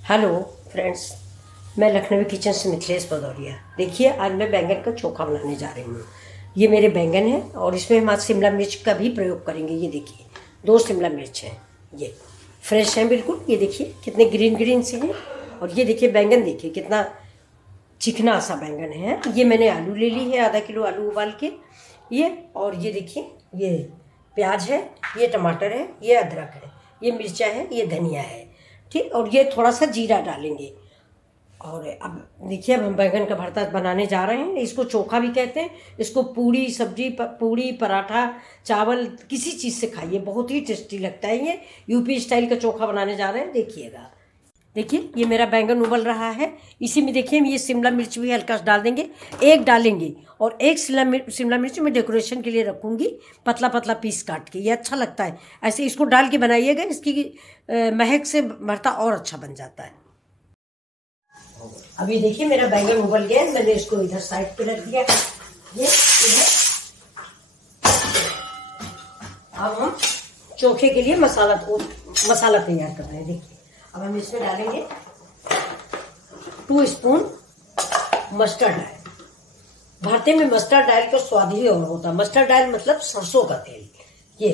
Hello friends, मैं Lucknowi kitchen से मिथिलेश भदौरिया। देखिए, आज मैं बैंगन का चोखा बनाने जा रही हूँ। ये मेरे बैंगन हैं और इसमें हम आज शिमला मिर्च का भी प्रयोग करेंगे। ये देखिए, 2 शिमला मिर्च हैं, ये फ्रेश हैं बिल्कुल। ये देखिए कितने ग्रीन ग्रीन से हैं। और ये देखिए बैंगन, देखिए कितना चिकना सा बैंगन है। ये मैंने आलू ले ली है, आधा किलो आलू उबाल के ये। और ये देखिए, ये प्याज है, ये टमाटर है, ये अदरक है, ये मिर्चा है, ये धनिया है, ठीक। और ये थोड़ा सा जीरा डालेंगे। और अब देखिए, अब हम बैंगन का भरता बनाने जा रहे हैं। इसको चोखा भी कहते हैं। इसको पूड़ी सब्जी, पूड़ी पराठा चावल किसी चीज़ से खाइए, बहुत ही टेस्टी लगता है। ये यूपी स्टाइल का चोखा बनाने जा रहे हैं, देखिएगा। देखिए, ये मेरा बैंगन उबल रहा है। इसी में देखिए, ये शिमला मिर्च भी हल्का डाल देंगे, एक डालेंगे। और एक शिमला मिर्च मैं डेकोरेशन के लिए रखूँगी, पतला पतला पीस काट के। ये अच्छा लगता है ऐसे। इसको डाल के बनाइएगा, इसकी महक से भरता और अच्छा बन जाता है। अभी देखिए, मेरा बैंगन उबल गया है। मैंने इसको इधर साइड पे रख दिया। ये अब हम चोखे के लिए मसाला तैयार कर रहे हैं। देखिए, अब हम इसमें डालेंगे 2 स्पून मस्टर्ड ऑयल। भरते में मस्टर्ड ऑयल का स्वाद ही और होता है। मस्टर्ड ऑयल मतलब सरसों का तेल। ये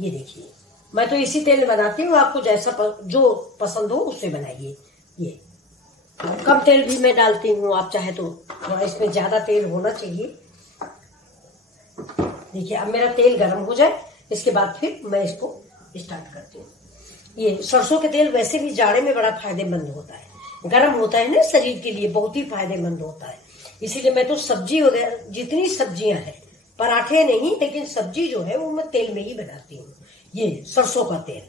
देखिए, मैं तो इसी तेल में बनाती हूँ। आपको जैसा जो पसंद हो उससे बनाइए। ये कम तेल भी मैं डालती हूँ, आप चाहे तो थोड़ा इसमें ज्यादा तेल होना चाहिए। देखिए, अब मेरा तेल गर्म हो जाए, इसके बाद फिर मैं इसको स्टार्ट करती हूँ। ये सरसों के तेल वैसे भी जाड़े में बड़ा फायदेमंद होता है, गर्म होता है ना, शरीर के लिए बहुत ही फायदेमंद होता है। इसीलिए मैं तो सब्जी वगैरह, जितनी सब्जियां हैं, पराठे नहीं लेकिन सब्जी जो है वो मैं तेल में ही बनाती हूँ। ये सरसों का तेल।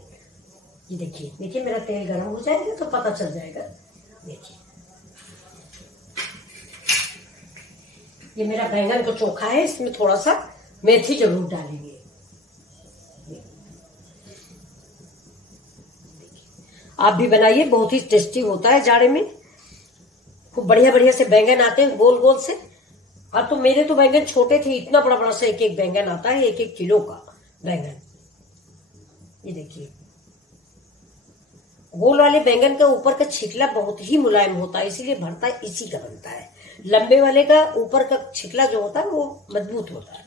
ये देखिए मेरा तेल गर्म हो जाएगा तो पता चल जाएगा। देखिए, ये मेरा बैंगन का चोखा है। इसमें थोड़ा सा मेथी जरूर डालेंगे। आप भी बनाइए, बहुत ही टेस्टी होता है जाड़े में। खूब बढ़िया बढ़िया से बैंगन आते हैं, गोल गोल से। अब तो मेरे तो बैंगन छोटे थे, इतना बड़ा बड़ा सा एक बैंगन आता है, 1 किलो का बैंगन। ये देखिए, गोल वाले बैंगन का ऊपर का छिकला बहुत ही मुलायम होता है, इसीलिए भरता इसी का बनता है। लंबे वाले का ऊपर का छिकला जो होता है वो मजबूत होता है।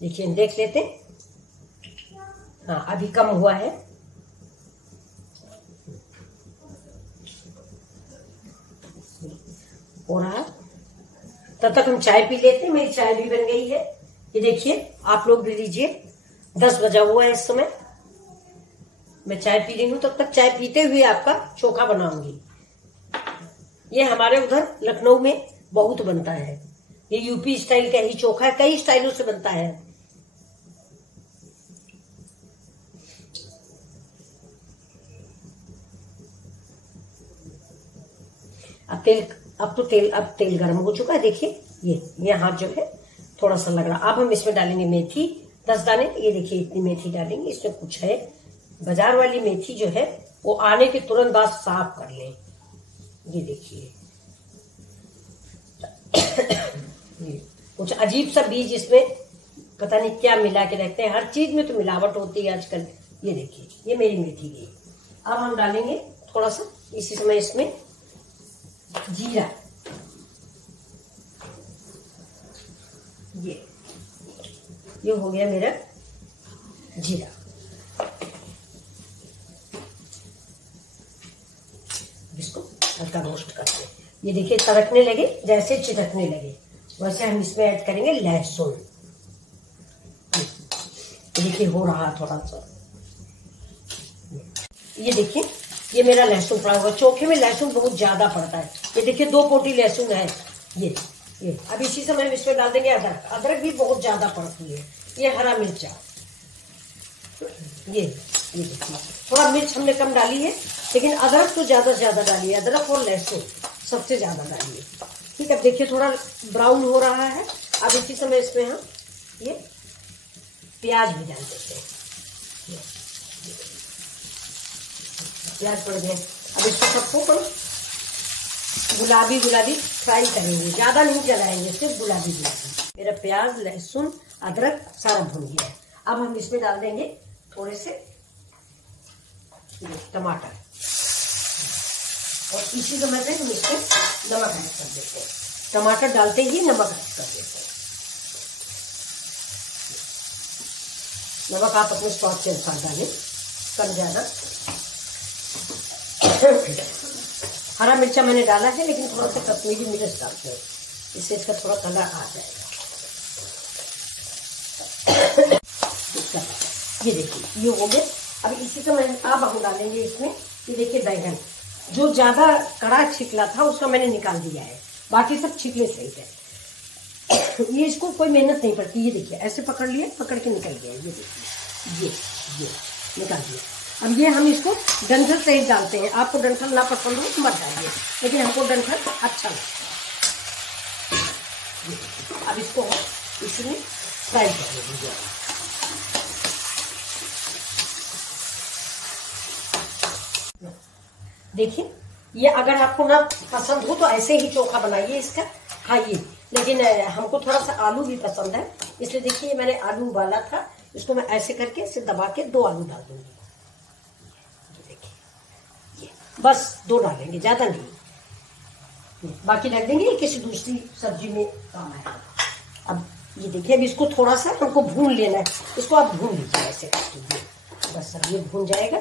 देखिए, देख लेते। हाँ, अभी कम हुआ है। हो रहा, तब तक हम चाय पी लेते हैं। मेरी चाय भी बन गई है। ये देखिए, आप लोग भी लीजिए। 10 बजा हुआ है इस समय। मैं चाय पी रही हूँ, तब तक चाय पीते हुए आपका चोखा बनाऊंगी। ये हमारे उधर लखनऊ में बहुत बनता है। ये यूपी स्टाइल का ही चोखा है, कई स्टाइलों से बनता है। अब तेल गर्म हो चुका है। देखिए, ये हाथ जो है थोड़ा सा लग रहा। अब हम इसमें डालेंगे मेथी, 10 दाने। ये देखिए, इतनी मेथी डालेंगे। इसमें कुछ है, बाजार वाली मेथी जो है वो आने के तुरंत बाद साफ कर लें। ये देखिए, कुछ अजीब सा बीज इसमें, पता नहीं क्या मिला के रखते हैं। हर चीज में तो मिलावट होती है आजकल। ये देखिए, ये मेरी मेथी गई। अब हम डालेंगे थोड़ा सा इसी समय इसमें जीरा। ये हो गया मेरा जीरा। इसको हल्का रोस्ट करते हैं। ये देखिए, तड़कने लगे, जैसे चिटकने लगे वैसे हम इसमें ऐड करेंगे लहसुन। देखिए, हो रहा थोड़ा सा। ये देखिए, ये मेरा लहसुन पड़ा हुआ। चोखे में लहसुन बहुत ज्यादा पड़ता है। ये देखिए, 2 पोटी लहसुन है। ये अब इसी समय हम इसमें डाल देंगे अदरक। अदरक भी बहुत ज्यादा पड़ती है। ये हरा मिर्चा। ये देखिए, थोड़ा मिर्च हमने कम डाली है, लेकिन अदरक तो ज्यादा से ज्यादा डालिए। अदरक और लहसुन सबसे ज्यादा डालिए। ठीक है, अब देखिए थोड़ा ब्राउन हो रहा है। अब इसी समय इसमें हम ये प्याज भी डाल देते हैं। प्याज पड़ गए। अब इसको सबको गुलाबी फ्राई करेंगे, ज्यादा नहीं जलाएंगे, सिर्फ गुलाबी। मेरा प्याज लहसुन अदरक सारा भुन गया है। अब हम इसमें डाल देंगे थोड़े से टमाटर। और इसी समय पे हम इसको नमक ऐड कर देते हैं। टमाटर डालते ही नमक ऐड कर देते हैं। नमक आप अपने स्वाद के अनुसार डालें, कम ज्यादा। हरा मिर्चा मैंने डाला है, लेकिन थोड़ा सा कश्मीरी मिर्च डालते हैं, इससे इसका थोड़ा कलर आ जाएगा। ये देखिए ये हो गया। अब इसी समय अब हम डालेंगे इसमें, ये देखिए बैंगन जो ज्यादा कड़ा छिकला था उसका मैंने निकाल दिया है, बाकी सब छिकले सही है। ये इसको कोई मेहनत नहीं पड़ती। ये देखिए ऐसे पकड़ लिया, पकड़ के निकल गया। ये देखिए ये निकाल दिया। अब ये हम इसको डंठल सहित डालते हैं। आपको डंठल ना पसंद हो तो मत डालिए, लेकिन हमको डंठल अच्छा लगता है। अब इसको इसमें फ्राई कर दीजिए। देखिए ये अगर आपको ना पसंद हो तो ऐसे ही चोखा बनाइए, इसका खाइए, लेकिन हमको थोड़ा सा आलू भी पसंद है, इसलिए देखिए मैंने आलू उबाला था, इसको मैं ऐसे करके इसे दबा के 2 आलू डाल दूंगी। देखिए ये बस 2 डालेंगे, ज्यादा नहीं, बाकी रख देंगे किसी दूसरी सब्जी में काम आएगा। अब ये देखिए, अब इसको थोड़ा सा हमको भून लेना है, इसको आप भून लीजिए ऐसे करके, बस अब ये भून जाएगा।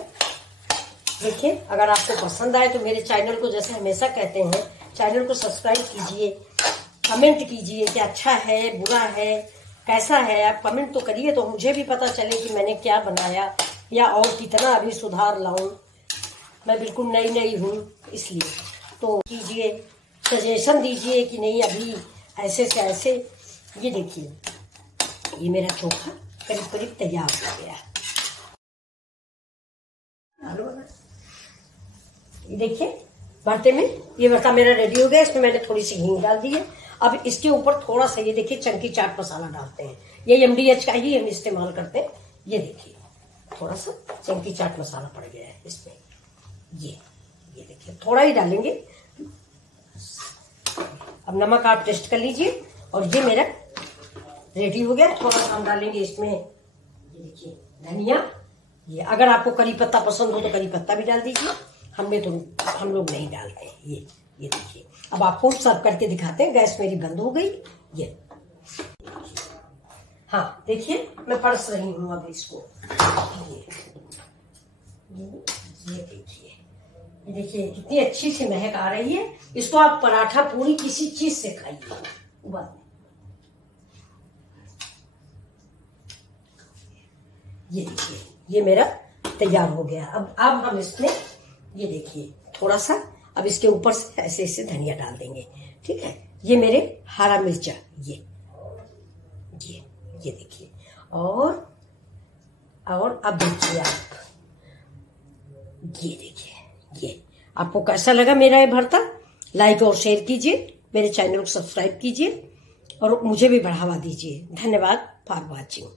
देखिए अगर आपको पसंद आए तो मेरे चैनल को, जैसे हमेशा कहते हैं, चैनल को सब्सक्राइब कीजिए, कमेंट कीजिए कि अच्छा है बुरा है कैसा है। आप कमेंट तो करिए तो मुझे भी पता चले कि मैंने क्या बनाया या और कितना अभी सुधार लाऊं। मैं बिल्कुल नई हूँ, इसलिए तो कीजिए, सजेशन दीजिए कि नहीं अभी ऐसे से ऐसे। ये देखिए ये मेरा चोखा करीब करीब तैयार हो गया। ये देखिए भरते में, ये भरता मेरा रेडी हो गया। इसमें मैंने थोड़ी सी हींग डाल दी है। अब इसके ऊपर थोड़ा सा ये देखिए चंकी चाट मसाला डालते हैं, ये MDH का ही हम इस्तेमाल करते हैं। ये देखिए थोड़ा सा चंकी चाट मसाला पड़ गया है इसमें, ये देखिए थोड़ा ही डालेंगे। अब नमक आप टेस्ट कर लीजिए। और ये मेरा रेडी हो गया। थोड़ा सा हम डालेंगे इसमें, ये देखिए धनिया। ये अगर आपको करी पत्ता पसंद हो तो करी पत्ता भी डाल दीजिए, हम लोग नहीं डालते। ये देखिए अब आपको सर्व करके दिखाते हैं। गैस मेरी बंद हो गई। ये हाँ देखिए मैं परस रही हूँ अब इसको। ये देखिए कितनी अच्छी सी महक आ रही है। इसको आप पराठा पूरी किसी चीज से खाइए। ये देखिए ये मेरा तैयार हो गया। अब हम इसमें ये देखिए थोड़ा सा अब इसके ऊपर से ऐसे ऐसे धनिया डाल देंगे, ठीक है। ये मेरे हरा मिर्चा, ये देखिए। और अब देखिए आप, ये देखिए ये आपको कैसा लगा मेरा ये भरता। लाइक और शेयर कीजिए, मेरे चैनल को सब्सक्राइब कीजिए और मुझे भी बढ़ावा दीजिए। धन्यवाद फॉर वॉचिंग।